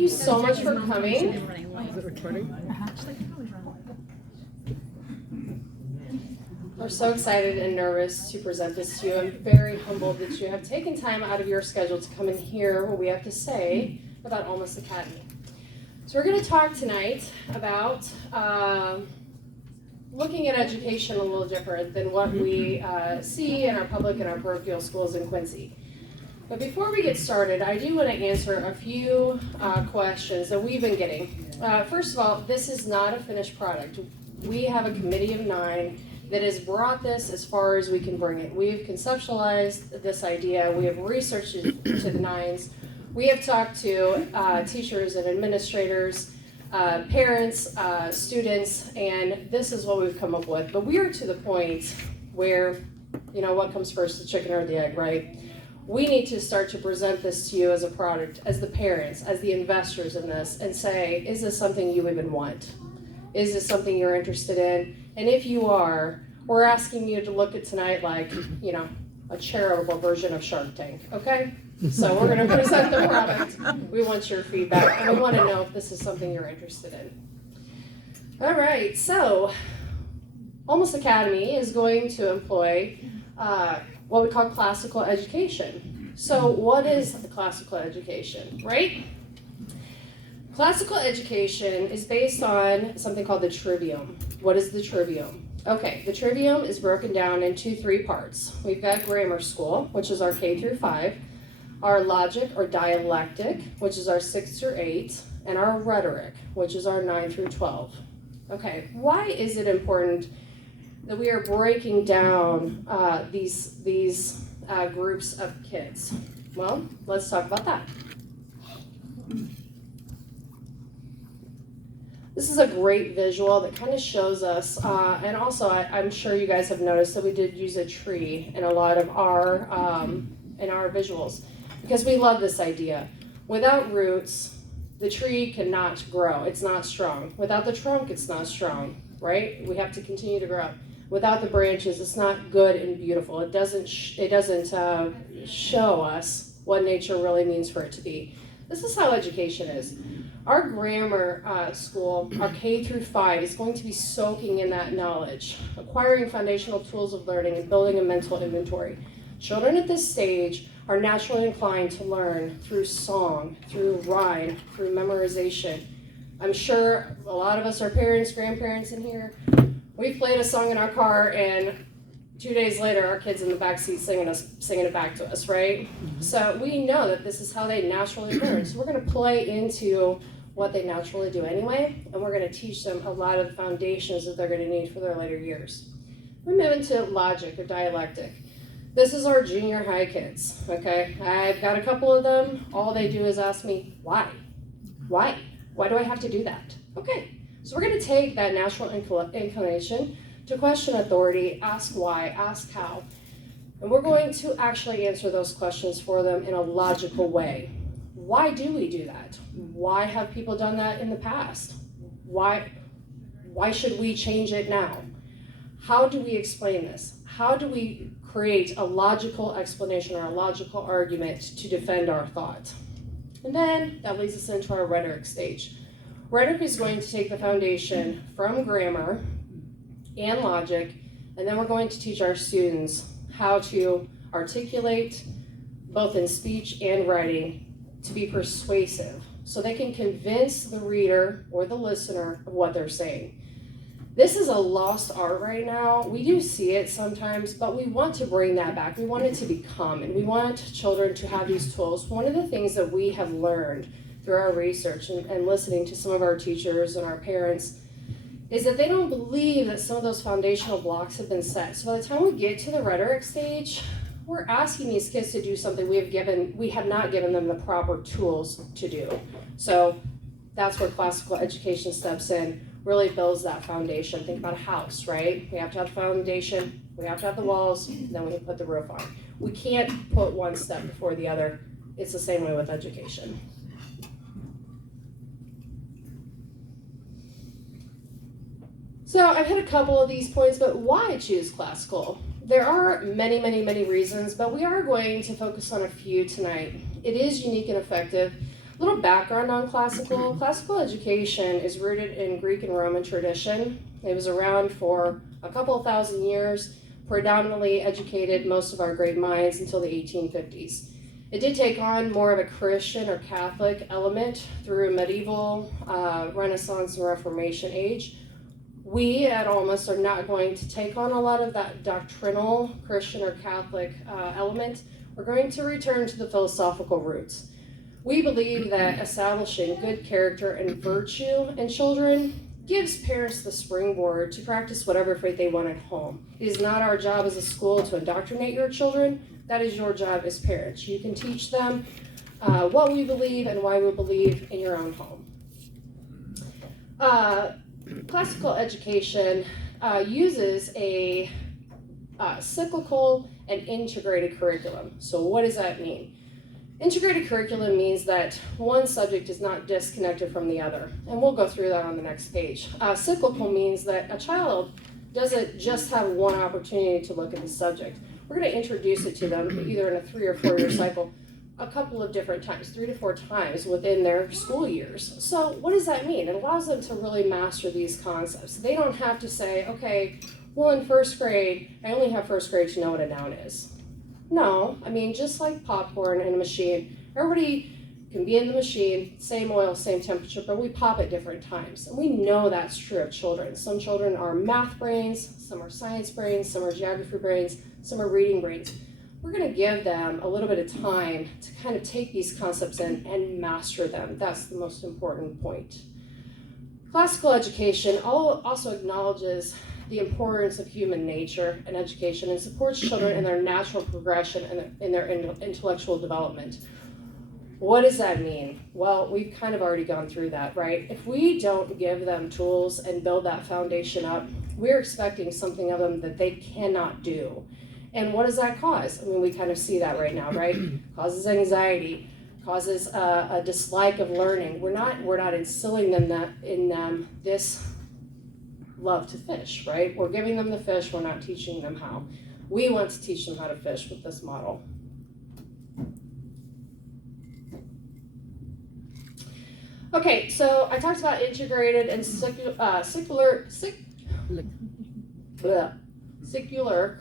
you so much for coming. Is it recording? We're so excited and nervous to present this to you. I'm very humbled that you have taken time out of your schedule to come and hear what we have to say about Ulmus Academy. So we're going to talk tonight about looking at education a little different than what we see in our public and our parochial schools in Quincy. But before we get started, I do want to answer a few questions that we've been getting. First of all, this is not a finished product. We have a committee of 9 that has brought this as far as we can bring it. We've conceptualized this idea. We have researched it to the nines. We have talked to teachers and administrators, parents, students, and this is what we've come up with. But we are to the point where, you know, what comes first, the chicken or the egg, right? We need to start to present this to you as a product, as the parents, as the investors in this, and say, is this something you even want? Is this something you're interested in? And if you are, we're asking you to look at tonight like, you know, a charitable version of Shark Tank, okay? So we're going to present the product. We want your feedback, and we want to know if this is something you're interested in. All right, so Ulmus Academy is going to employ what we call classical education. So what is the classical education, right? Classical education is based on something called the trivium. What is the trivium? Okay, the trivium is broken down into 3 parts. We've got grammar school, which is our K through 5, our logic or dialectic, which is our 6 through 8, and our rhetoric, which is our 9 through 12. Okay, why is it important that we are breaking down these groups of kids? Well, let's talk about that. This is a great visual that kind of shows us, and also I'm sure you guys have noticed that we did use a tree in a lot of our visuals, because we love this idea. Without roots, the tree cannot grow. It's not strong. Without the trunk, it's not strong, right? We have to continue to grow. Without the branches, it's not good and beautiful. It doesn't show us what nature really means for it to be. This is how education is. Our grammar school, our K through 5, is going to be soaking in that knowledge, acquiring foundational tools of learning and building a mental inventory. Children at this stage are naturally inclined to learn through song, through rhyme, through memorization. I'm sure a lot of us are parents, grandparents in here. We've played a song in our car, and 2 days later, our kids in the back seat singing it back to us, right? So we know that this is how they naturally learn. So we're going to play into what they naturally do anyway, and we're going to teach them a lot of the foundations that they're going to need for their later years. We move into logic or dialectic. This is our junior high kids, okay? I've got a couple of them. All they do is ask me, why? Why? Why do I have to do that? Okay, so we're going to take that natural inclination to question authority, ask why, ask how, and we're going to actually answer those questions for them in a logical way. Why do we do that? Why have people done that in the past? Why should we change it now? How do we explain this? How do we create a logical explanation or a logical argument to defend our thought? And then that leads us into our rhetoric stage. Rhetoric is going to take the foundation from grammar and logic, and then we're going to teach our students how to articulate, both in speech and writing, to be persuasive, so they can convince the reader or the listener of what they're saying. This is a lost art right now. We do see it sometimes, but we want to bring that back. We want it to be common. We want children to have these tools. One of the things that we have learned through our research and listening to some of our teachers and our parents is that they don't believe that some of those foundational blocks have been set. So by the time we get to the rhetoric stage, we're asking these kids to do something we have not given them the proper tools to do. So that's where classical education steps in, really builds that foundation. Think about a house, right? We have to have the foundation, we have to have the walls, then we can put the roof on. We can't put one step before the other. It's the same way with education. So I've hit a couple of these points, but why choose classical? There are many, many reasons, but we are going to focus on a few tonight. It is unique and effective, Little background on classical. Classical education is rooted in Greek and Roman tradition. It was around for a couple of thousand years, predominantly educated most of our great minds until the 1850s. It did take on more of a Christian or Catholic element through medieval, Renaissance, and Reformation age. We at Ulmus are not going to take on a lot of that doctrinal Christian or Catholic element. We're going to return to the philosophical roots. We believe that establishing good character and virtue in children gives parents the springboard to practice whatever faith they want at home. It is not our job as a school to indoctrinate your children. That is your job as parents. You can teach them what we believe and why we believe in your own home. Classical education uses a cyclical and integrated curriculum. So what does that mean? Integrated curriculum means that one subject is not disconnected from the other, and we'll go through that on the next page. Cyclical means that a child doesn't just have one opportunity to look at the subject. We're going to introduce it to them either in a 3 or 4 year cycle a couple of different times, 3 to 4 times within their school years. So what does that mean? It allows them to really master these concepts. They don't have to say, okay, well, in first grade, I only have first grade to know what a noun is. No, I mean, just like popcorn in a machine, everybody can be in the machine, same oil, same temperature, but we pop at different times. And we know that's true of children. Some children are math brains, some are science brains, some are geography brains, some are reading brains. We're going to give them a little bit of time to kind of take these concepts in and master them. That's the most important point. Classical education also acknowledges the importance of human nature and education and supports children in their natural progression and in their intellectual development. What does that mean? Well, we've kind of already gone through that, right? If we don't give them tools and build that foundation up, we're expecting something of them that they cannot do. And what does that cause? I mean, we kind of see that right now, right? Causes anxiety, causes a dislike of learning. We're not instilling in them this love to fish, right? We're giving them the fish, we're not teaching them how. We want to teach them how to fish with this model. Okay, so I talked about integrated and secular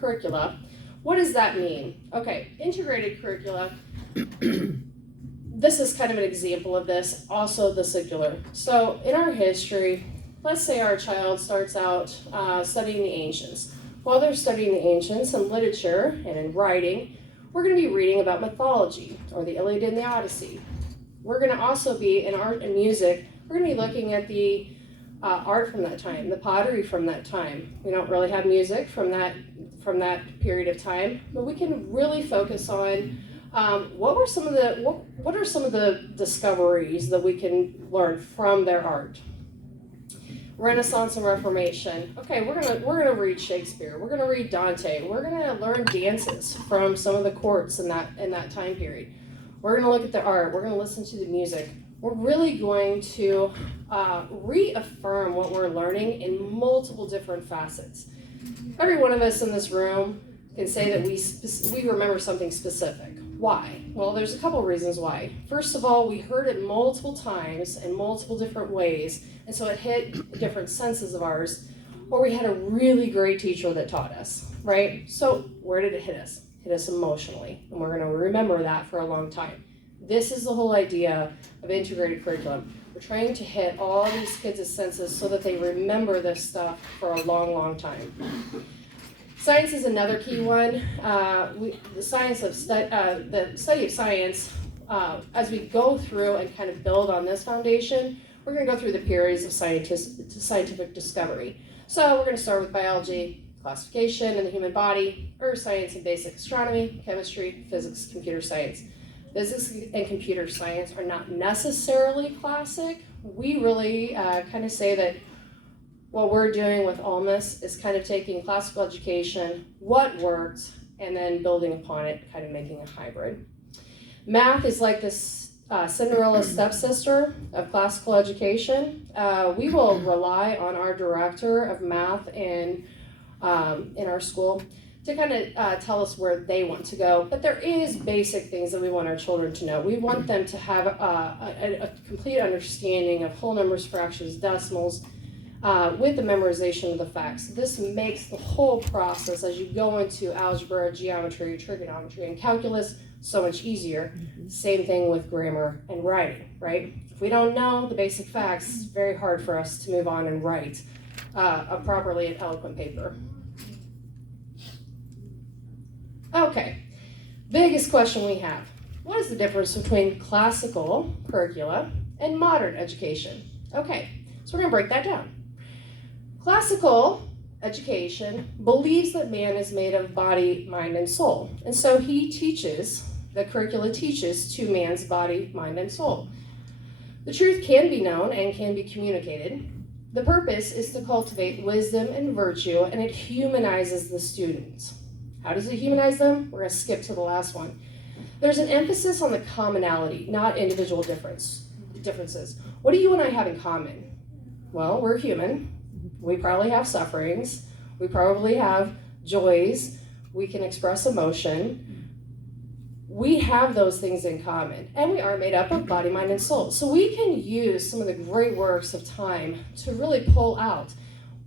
curricula. What does that mean? Okay, integrated curricula, this is kind of an example of this, also the secular. So in our history, let's say our child starts out studying the ancients. While they're studying the ancients in literature and in writing, we're going to be reading about mythology, or the Iliad and the Odyssey. We're going to also be, in art and music, we're going to be looking at the art from that time, the pottery from that time. We don't really have music from that period of time, but we can really focus on what are some of the discoveries that we can learn from their art. Renaissance and Reformation. Okay, we're gonna read Shakespeare. We're gonna read Dante. We're gonna learn dances from some of the courts in that time period. We're gonna look at the art. We're gonna listen to the music. We're really going to reaffirm what we're learning in multiple different facets. Every one of us in this room can say that we remember something specific. Why? Well, there's a couple reasons why. First of all, we heard it multiple times in multiple different ways, and so it hit different senses of ours, or we had a really great teacher that taught us, right? So where did it hit us? Hit us emotionally, and we're going to remember that for a long time. This is the whole idea of integrated curriculum. We're trying to hit all these kids' senses so that they remember this stuff for a long, long time. Science is another key one. The study of science, as we go through and kind of build on this foundation, we're going to go through the periods of scientific discovery. So we're going to start with biology, classification in the human body, earth science and basic astronomy, chemistry, physics, computer science. Physics and computer science are not necessarily classic. We really kind of say that what we're doing with Ulmus is kind of taking classical education, what worked, and then building upon it, kind of making a hybrid. Math is like this Cinderella stepsister of classical education. We will rely on our director of math in our school to kind of tell us where they want to go. But there is basic things that we want our children to know. We want them to have a complete understanding of whole numbers, fractions, decimals, with the memorization of the facts. This makes the whole process as you go into algebra, geometry, trigonometry, and calculus so much easier. Same thing with grammar and writing, right? If we don't know the basic facts, it's very hard for us to move on and write a properly and eloquent paper. Okay, biggest question we have. What is the difference between classical curricula and modern education? Okay, so we're gonna break that down. Classical education believes that man is made of body, mind, and soul. And so the curricula teaches to man's body, mind, and soul. The truth can be known and can be communicated. The purpose is to cultivate wisdom and virtue, and it humanizes the students. How does it humanize them? We're going to skip to the last one. There's an emphasis on the commonality, not individual differences. What do you and I have in common? Well, we're human. We probably have sufferings. We probably have joys. We can express emotion. We have those things in common. And we are made up of body, mind, and soul. So we can use some of the great works of time to really pull out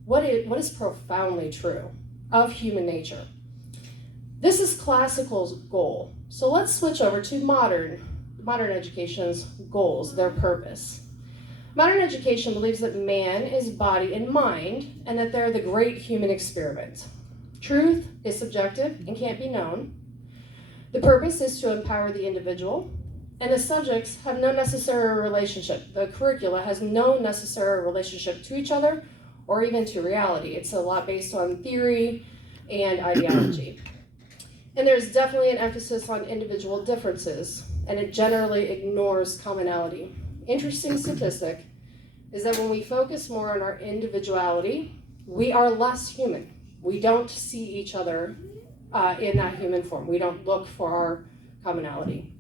what is profoundly true of human nature. This is classical's goal. So let's switch over to modern education's goals, their purpose. Modern education believes that man is body and mind, and that they're the great human experiment. Truth is subjective and can't be known. The purpose is to empower the individual, and the subjects have no necessary relationship. The curricula has no necessary relationship to each other or even to reality. It's a lot based on theory and ideology. And there's definitely an emphasis on individual differences, and it generally ignores commonality. Interesting statistic is that when we focus more on our individuality, we are less human. We don't see each other in that human form. We don't look for our commonality.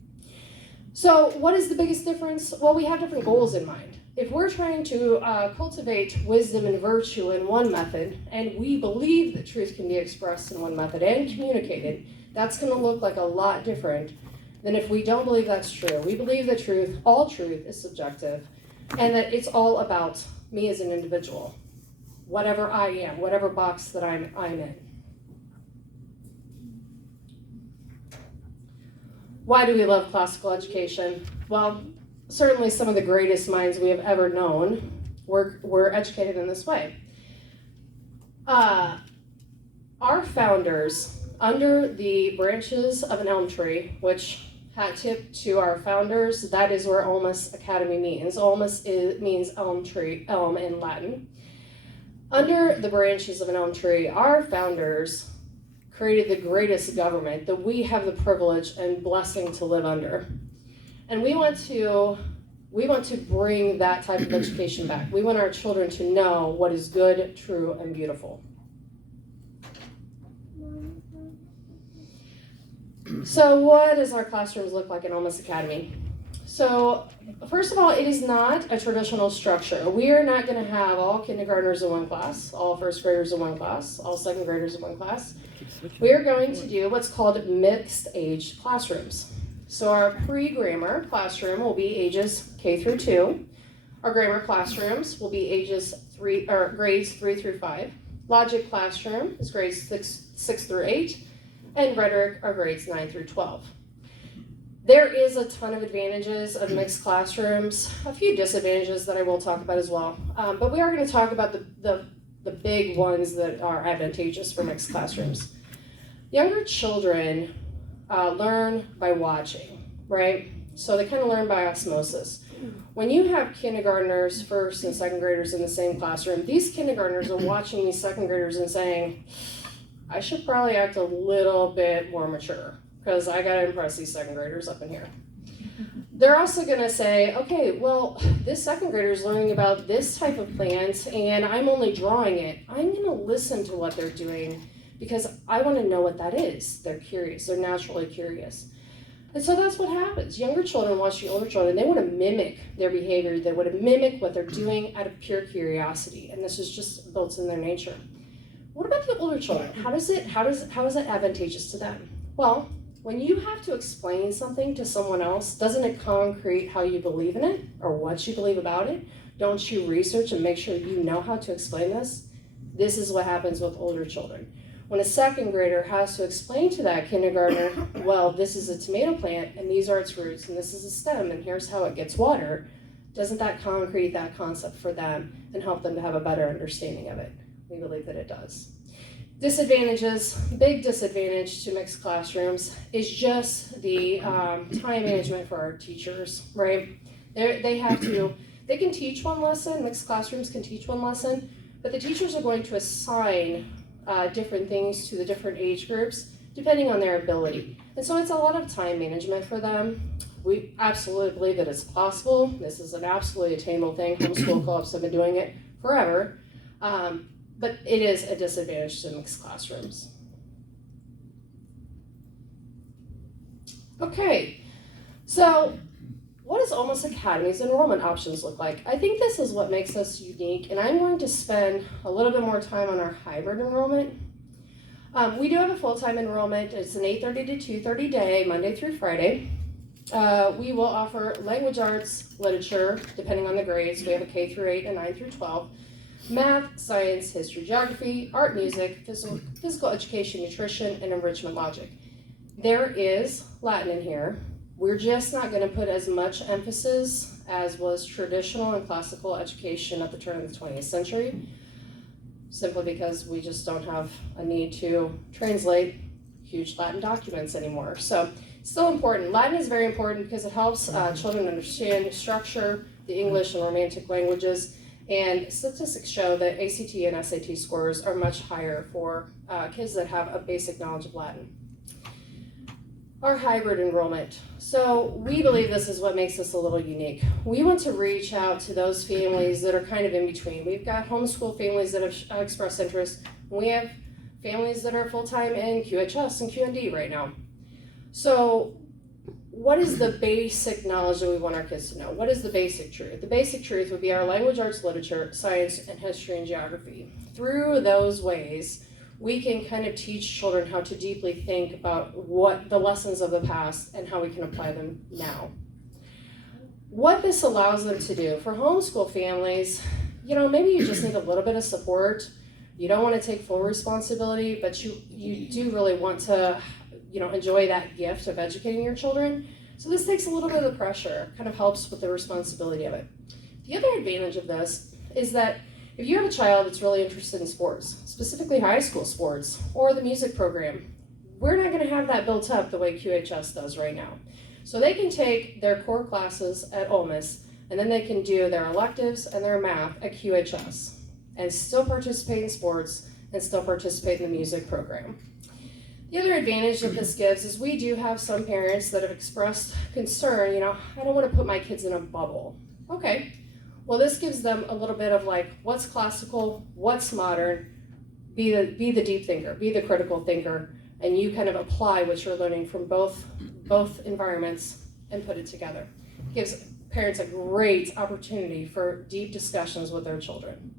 So what is the biggest difference? Well, we have different goals in mind. If we're trying to cultivate wisdom and virtue in one method, and we believe that truth can be expressed in one method and communicated, that's going to look like a lot different than if we don't believe that's true. We believe that all truth is subjective, and that it's all about me as an individual, whatever I am, whatever box that I'm in. Why do we love classical education? Well, certainly some of the greatest minds we have ever known were educated in this way. Our founders, under the branches of an elm tree, which hat tip to our founders, that is where Ulmus Academy means. Ulmus means elm tree, elm in Latin. Under the branches of an elm tree, our founders created the greatest government that we have the privilege and blessing to live under. And we want to bring that type of education back. We want our children to know what is good, true, and beautiful. So what does our classrooms look like in Ulmus Academy? So first of all, it is not a traditional structure. We are not going to have all kindergartners in one class, all first graders in one class, all second graders in one class. We are going to do what's called mixed age classrooms. So our pre-grammar classroom will be ages K through 2. Our grammar classrooms will be grades 3 through 5. Logic classroom is grades 6 through 8. And rhetoric are grades 9 through 12. There is a ton of advantages of mixed classrooms, a few disadvantages that I will talk about as well. But we are going to talk about the big ones that are advantageous for mixed classrooms. Younger children learn by watching, right? So they kind of learn by osmosis. When you have kindergartners, first and second graders in the same classroom, these kindergartners are watching these second graders and saying, I should probably act a little bit more mature because I got to impress these second graders up in here. They're also going to say, okay, well, this second grader is learning about this type of plant and I'm only drawing it. I'm going to listen to what they're doing because I want to know what that is. They're curious. They're naturally curious. And so that's what happens. Younger children watch the older children. They want to mimic their behavior. They want to mimic what they're doing out of pure curiosity. And this is just built in their nature. What about the older children? How is it advantageous to them? Well, when you have to explain something to someone else, doesn't it concrete how you believe in it or what you believe about it? Don't you research and make sure you know how to explain this? This is what happens with older children. When a second grader has to explain to that kindergartner, well, this is a tomato plant and these are its roots and this is a stem and here's how it gets water, doesn't that concrete that concept for them and help them to have a better understanding of it? We believe that it does. Disadvantages, big disadvantage to mixed classrooms is just the time management for our teachers, right? They can teach one lesson, mixed classrooms can teach one lesson, but the teachers are going to assign different things to the different age groups depending on their ability. And so it's a lot of time management for them. We absolutely believe that it's possible. This is an absolutely attainable thing. Homeschool co-ops have been doing it forever. But it is a disadvantage to mixed classrooms. Okay, so what does Ulmus Academy's enrollment options look like? I think this is what makes us unique, and I'm going to spend a little bit more time on our hybrid enrollment. We do have a full-time enrollment. It's an 8:30 to 2:30 day, Monday through Friday. We will offer language arts, literature, depending on the grades. We have a K through 8 and 9 through 12. Math, science, history, geography, art, music, physical education, nutrition, and enrichment logic. There is Latin in here. We're just not going to put as much emphasis as was traditional and classical education at the turn of the 20th century, simply because we just don't have a need to translate huge Latin documents anymore. So still important. Latin is very important because it helps children understand structure, the English and Romantic languages, and statistics show that ACT and SAT scores are much higher for kids that have a basic knowledge of Latin. Our hybrid enrollment. So we believe this is what makes us a little unique. We want to reach out to those families that are kind of in between. We've got homeschool families that have expressed interest. We have families that are full-time in QHS and QND right now. So what is the basic knowledge that we want our kids to know? What is the basic truth? The basic truth would be our language, arts, literature, science, and history and geography. Through those ways, we can kind of teach children how to deeply think about what the lessons of the past and how we can apply them now. What this allows them to do for homeschool families, maybe you just need a little bit of support. You don't want to take full responsibility, but you do really want to enjoy that gift of educating your children. So this takes a little bit of the pressure, kind of helps with the responsibility of it. The other advantage of this is that if you have a child that's really interested in sports, specifically high school sports or the music program, we're not going to have that built up the way QHS does right now. So they can take their core classes at Ulmus, and then they can do their electives and their math at QHS and still participate in sports and still participate in the music program. The other advantage that this gives is we do have some parents that have expressed concern, I don't want to put my kids in a bubble. Okay. Well, this gives them a little bit of what's classical, what's modern, be the deep thinker, be the critical thinker, and you kind of apply what you're learning from both environments and put it together. It gives parents a great opportunity for deep discussions with their children.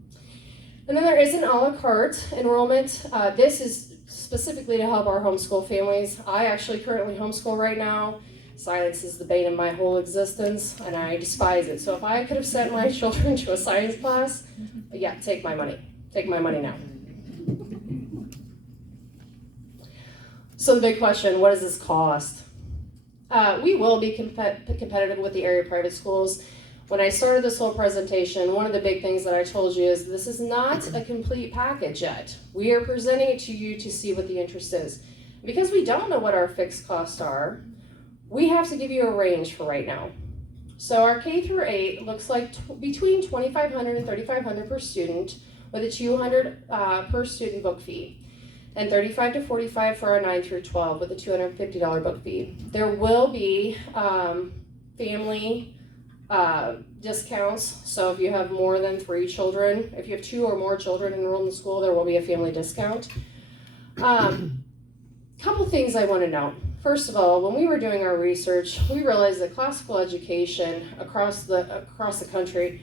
And then there is an a la carte enrollment. This is specifically to help our homeschool families. I actually currently homeschool right now. Science is the bane of my whole existence, and I despise it. So if I could have sent my children to a science class, yeah, take my money. Take my money now. So the big question, what does this cost? We will be competitive with the area private schools. When I started this whole presentation, one of the big things that I told you is this is not a complete package yet. We are presenting it to you to see what the interest is. Because we don't know what our fixed costs are, we have to give you a range for right now. So our K through 8 looks like between $2,500 and $3,500 per student with a $200 per student book fee, and $35 to $45 for our 9 through 12 with a $250 book fee. There will be family discounts. So if you have more than 3 children, if you have 2 or more children enrolled in the school, there will be a family discount. Couple things I want to note. First of all, when we were doing our research, we realized that classical education across the country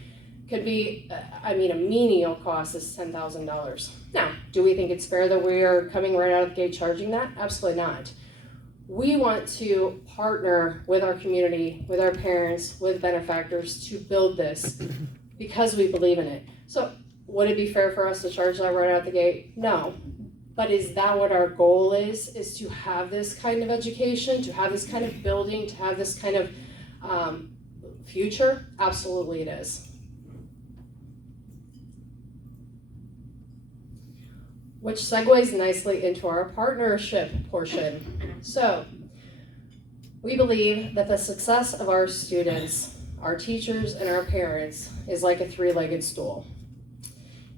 could be, a menial cost is $10,000. Now, do we think it's fair that we are coming right out of the gate charging that? Absolutely not. We want to partner with our community, with our parents, with benefactors to build this because we believe in it. So would it be fair for us to charge that right out the gate? No. But is that what our goal is to have this kind of education, to have this kind of building, to have this kind of future? Absolutely it is. Which segues nicely into our partnership portion. So, we believe that the success of our students, our teachers, and our parents is like a three-legged stool.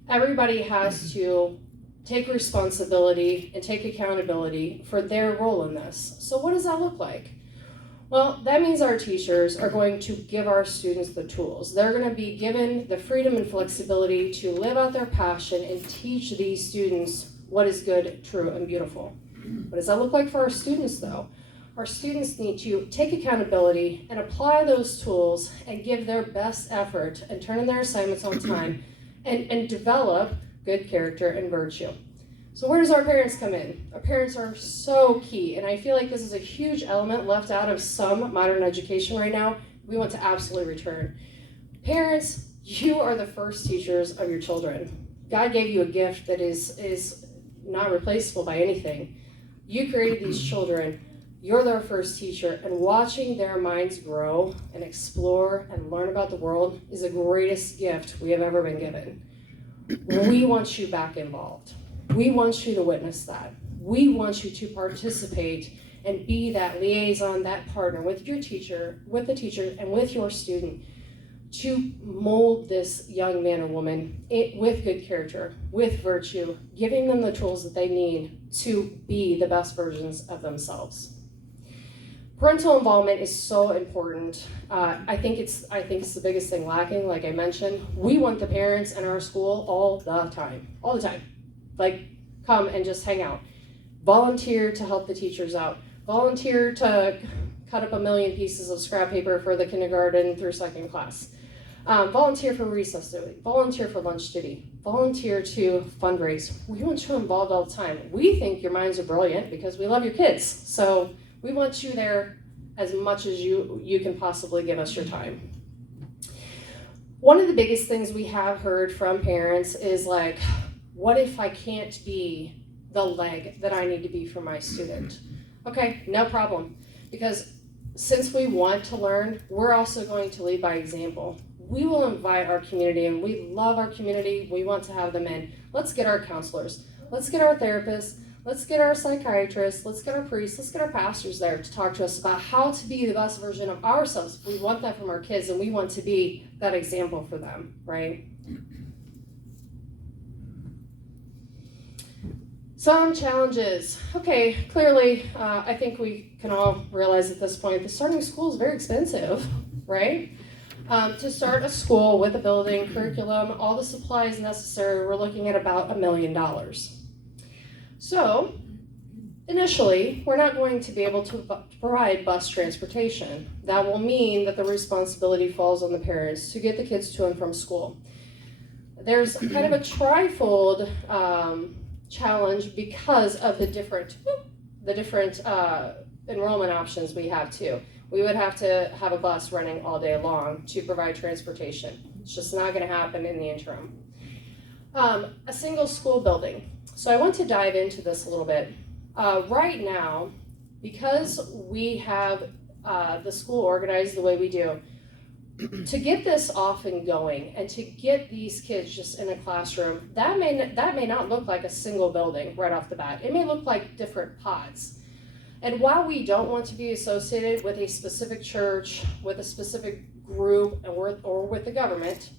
Everybody has to take responsibility and take accountability for their role in this. So what does that look like? Well, that means our teachers are going to give our students the tools. They're going to be given the freedom and flexibility to live out their passion and teach these students what is good, true, and beautiful. What does that look like for our students, though? Our students need to take accountability and apply those tools and give their best effort and turn in their assignments on time and develop good character and virtue. So where does our parents come in? Our parents are so key, and I feel like this is a huge element left out of some modern education right now. We want to absolutely return. Parents, you are the first teachers of your children. God gave you a gift that is not replaceable by anything. You created these children. You're their first teacher, and watching their minds grow and explore and learn about the world is the greatest gift we have ever been given. We want you back involved. We want you to witness that. We want you to participate and be that liaison, that partner with your teacher, with the teacher, and with your student to mold this young man or woman with good character, with virtue, giving them the tools that they need to be the best versions of themselves. Parental involvement is so important. I think it's the biggest thing lacking. Like I mentioned, we want the parents in our school all the time. Like, come and just hang out. Volunteer to help the teachers out. Volunteer to cut up 1 million pieces of scrap paper for the kindergarten through second class. Volunteer for recess duty. Volunteer for lunch duty. Volunteer to fundraise. We want you involved all the time. We think your minds are brilliant because we love your kids. So we want you there as much as you can possibly give us your time. One of the biggest things we have heard from parents is like, what if I can't be the leg that I need to be for my student? Okay, no problem. Because since we want to learn, we're also going to lead by example. We will invite our community, and we love our community. We want to have them in. Let's get our counselors. Let's get our therapists. Let's get our psychiatrists. Let's get our priests. Let's get our pastors there to talk to us about how to be the best version of ourselves. We want that from our kids, and we want to be that example for them, right? Some challenges. Okay, clearly, I think we can all realize at this point that starting school is very expensive, right? To start a school with a building, curriculum, all the supplies necessary, we're looking at about $1 million. So, initially, we're not going to be able to provide bus transportation. That will mean that the responsibility falls on the parents to get the kids to and from school. There's kind of a trifold challenge because of the different enrollment options we have too. We would have to have a bus running all day long to provide transportation. It's just not going to happen in the interim. A single school building. So I want to dive into this a little bit. Right now, because we have the school organized the way we do, to get this off and going and to get these kids just in a classroom, that may not look like a single building right off the bat. It may look like different pods. And while we don't want to be associated with a specific church, with a specific group, or with the government,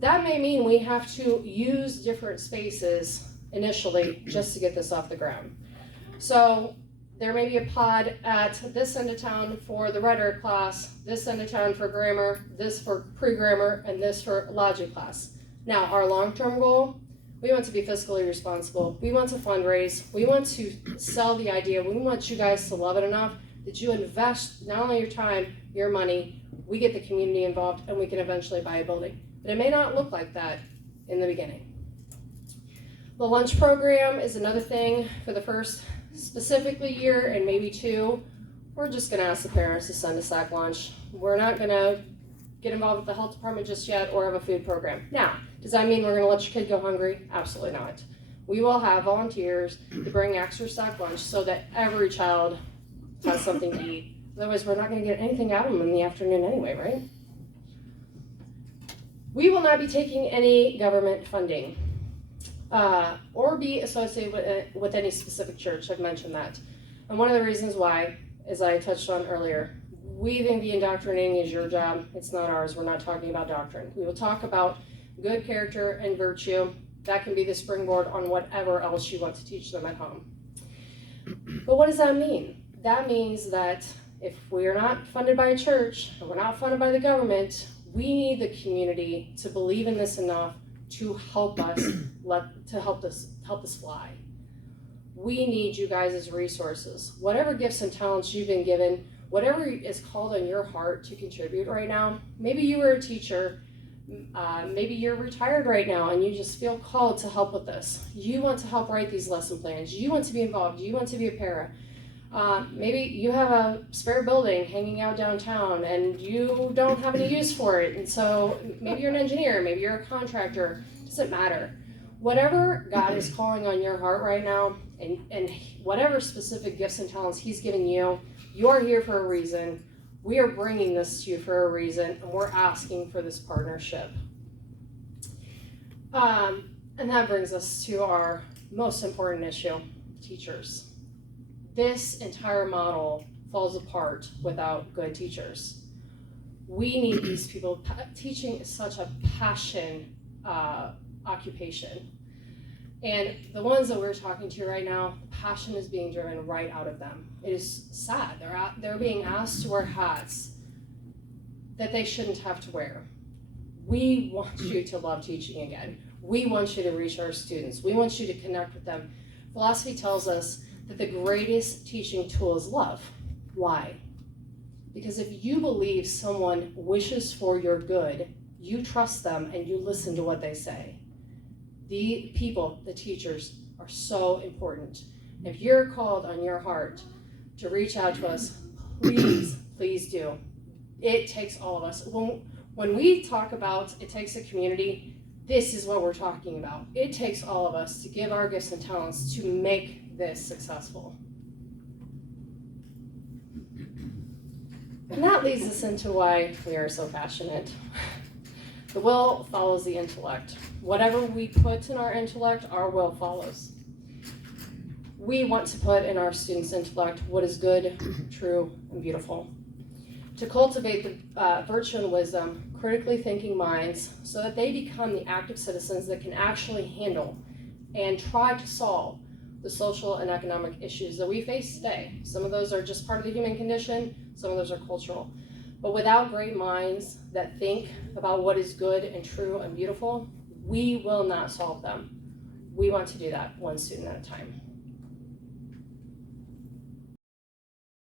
that may mean we have to use different spaces initially just to get this off the ground. So there may be a pod at this end of town for the rhetoric class, this end of town for grammar, this for pre-grammar, and this for logic class. Now, our long-term goal, we want to be fiscally responsible. We want to fundraise. We want to sell the idea. We want you guys to love it enough that you invest not only your time, your money, we get the community involved, and we can eventually buy a building. But it may not look like that in the beginning. The lunch program is another thing for the first specifically year and maybe 2. We're just going to ask the parents to send a sack lunch. We're not going to get involved with the health department just yet or have a food program. Now, does that mean we're going to let your kid go hungry? Absolutely not. We will have volunteers to bring extra sack lunch so that every child has something to eat. Otherwise, we're not going to get anything out of them in the afternoon anyway, right? We will not be taking any government funding or be associated with any specific church. I've mentioned that. And one of the reasons why, as I touched on earlier, we think the indoctrinating is your job. It's not ours. We're not talking about doctrine. We will talk about good character and virtue. That can be the springboard on whatever else you want to teach them at home. But what does that mean? That means that if we are not funded by a church and we're not funded by the government, we need the community to believe in this enough to help us help this fly. We need you guys as resources. Whatever gifts and talents you've been given, whatever is called on your heart to contribute right now. Maybe you were a teacher. Maybe you're retired right now and you just feel called to help with this. You want to help write these lesson plans. You want to be involved. You want to be a para. Maybe you have a spare building hanging out downtown and you don't have any use for it. And so maybe you're an engineer, maybe you're a contractor. It doesn't matter. Whatever God is calling on your heart right now and whatever specific gifts and talents He's given you, you're here for a reason. We are bringing this to you for a reason, and we're asking for this partnership. And that brings us to our most important issue, teachers. This entire model falls apart without good teachers. We need these people. Teaching is such a passion occupation. And the ones that we're talking to right now, passion is being driven right out of them. It is sad. They're being asked to wear hats that they shouldn't have to wear. We want you to love teaching again. We want you to reach our students. We want you to connect with them. Philosophy tells us that the greatest teaching tool is love. Why? Because if you believe someone wishes for your good, you trust them and you listen to what they say. The people, the teachers, are so important. If you're called on your heart to reach out to us, please do. It takes all of us. When we talk about it takes a community, this is what we're talking about. It takes all of us to give our gifts and talents to make this successful. And that leads us into why we are so passionate. The will follows the intellect. Whatever we put in our intellect, our will follows. We want to put in our students' intellect what is good, true, and beautiful. To cultivate the virtue and wisdom, critically thinking minds, so that they become the active citizens that can actually handle and try to solve the social and economic issues that we face today. Some of those are just part of the human condition, some of those are cultural. But without great minds that think about what is good and true and beautiful, we will not solve them. We want to do that one student at a time.